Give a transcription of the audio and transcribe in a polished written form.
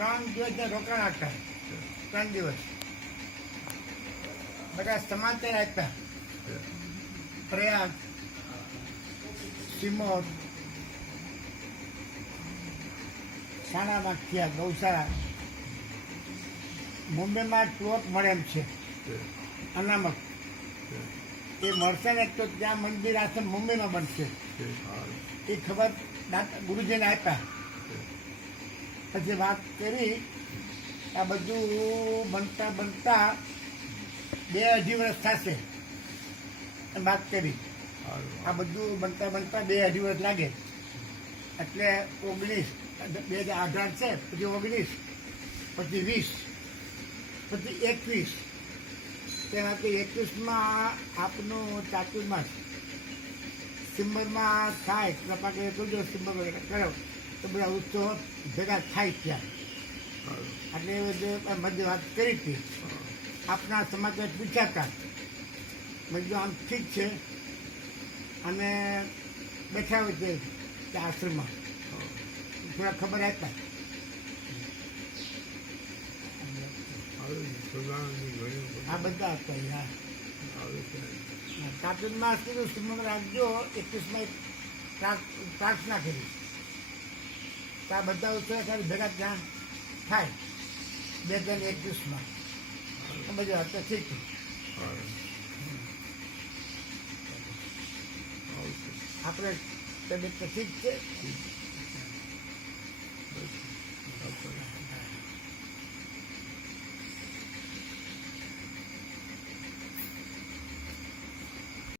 3 દિવસ રોકાણ હતા. 3 દિવસ બધા સમાચાર આપ્યા. પ્રયાગ, સિમોર, સાણામાં થયા, ગૌશાળા. મુંબઈમાં પ્લોટ મળે એમ છે અનામત. એ મળશે ને તો ત્યાં મંદિર આશ્રમ મુંબઈમાં બનશે. એ ખબર ગુરુજીને આપ્યા. પછી વાત કરી, આ બધું બનતા બનતા 2-2.5 વર્ષ થશે એમ વાત કરી. આ બધું બનતા બનતા 2-2.5 વર્ષ લાગે. એટલે 2018 છે, પછી 19, પછી 20, પછી 21. તેનાથી 21માં આપનું ચાતુર્માસ સિમ્બરમાં થાય. કૃપા કરી કરજો, સિમ્બર કરો તો બધા ઉત્સવ ભેગા થાય ત્યાં. એટલે એ બધે મધ્ય વાત કરી હતી. આપના સમાચાર પૂછ્યા હતા. મેં કીધું આમ ઠીક છે. અને બેઠા હોય છે ત્યાં આશ્રમમાં, થોડા ખબર આપ્યા. આ બધા હતા. ચાતુર્માસ કીધું સિમર રાખજો. 21માં પ્રાર્થના કરી. આ બધા ઉત્સવ ખાલી ભેગા ત્યાં થાય 2021માં. બધું હતા ઠીક. આપણે તબિયત તો ઠીક છે.